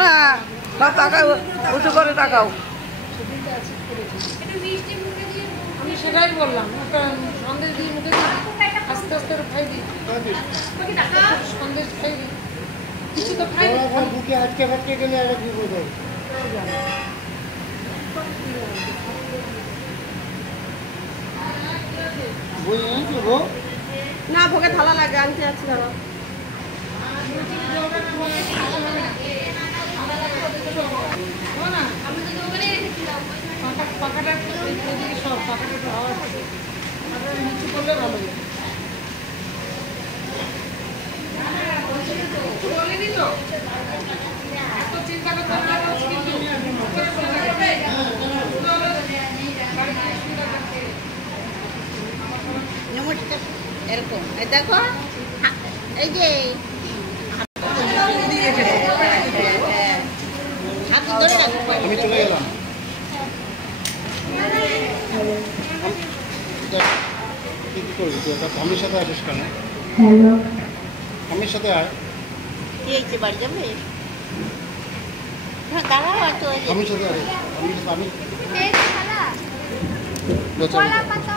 না তাকাও, উঁচু করে তাকাও। আমি সেটাই বললাম, একটা সন্দেশ দিয়ে মুখে দিই, আস্তে আস্তে খাই দিই, সন্দেশ খাই দিই, কিছু তো খাই বুকে আজকে ভাজকে গেলে আর বিপদ হয়। বই এনেছো গো? না, ভোগে থালা লাগে, আনতে যাচ্ছি দাঁড়াও। পাখাটা সব পাখাটা একটু হাওয়া আছে, নিচু করলে ভালো হবে। বলেনি তো এত চিন্তা করতে না নমস্কার, এরকম দেখো, এই যে হাত ধরে রাখো। আমি চলে গেলাম। কি করবি তুই? আমির সাথে আসিস কেন? হ্যালো, আমির সাথে আয়। কি হয়েছে, বাড়ি যাবে? হ্যাঁ দাঁড়াও, আর তো আমির সাথে আয়। আমির সাথে আমি কলা পাতা